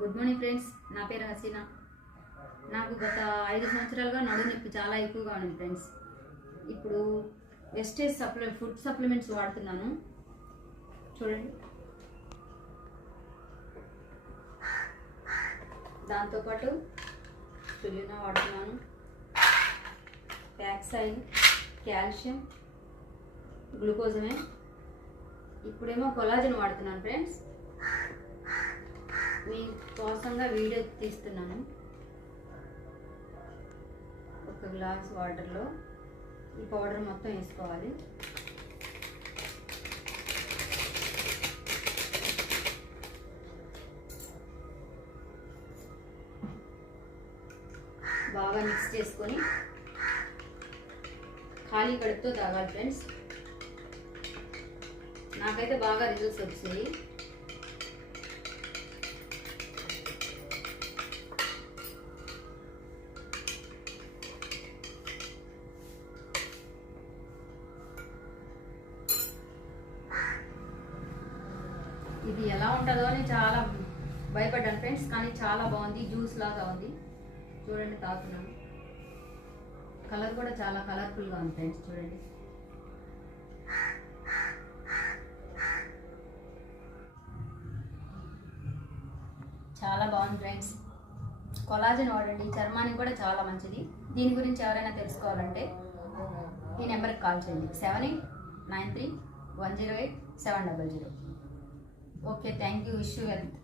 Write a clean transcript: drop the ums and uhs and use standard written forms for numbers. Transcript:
Good morning friends, నా పేరు హసీనా. నాకు గత 5 సంవత్సరాలుగా నడుము నొప్పి చాలా ఎక్కువగా ఉంది ఫ్రెండ్స్. ఇప్పుడు వెస్టేజ్ ఫుడ్ సప్లిమెంట్స్ వాడుతున్నాను. చూడండి, దాంతోపాటు స్పిరులినా వాడుతున్నాను, ప్యాక్సైన్, కాల్షియం, గ్లూకోజమే. ఇప్పుడేమో కొలాజన్ వాడుతున్నాను ఫ్రెండ్స్. మీ కోసంగా వీడియో తీస్తున్నాను. ఒక గ్లాస్ వాటర్లో ఈ పౌడర్ మొత్తం వేసుకోవాలి. బాగా మిక్స్ చేసుకొని ఖాళీ కడుపుతో తాగాలి ఫ్రెండ్స్. నాకైతే బాగా రిజల్ట్స్ వచ్చాయి. ఇది ఎలా ఉంటుందో అని చాలా భయపడ్డాను ఫ్రెండ్స్, కానీ చాలా బాగుంది. జ్యూస్ లాగా ఉంది. చూడండి, తాగుతున్నాను. కలర్ కూడా చాలా కలర్ఫుల్గా ఉంది ఫ్రెండ్స్. చూడండి, చాలా బాగుంది ఫ్రెండ్స్. కొలాజన్ వాడండి, చర్మానికి కూడా చాలా మంచిది. దీని గురించి ఎవరైనా తెలుసుకోవాలంటే ఈ నెంబర్కి కాల్ చేయండి, 7893108700. Okay, thank you. Wish you health.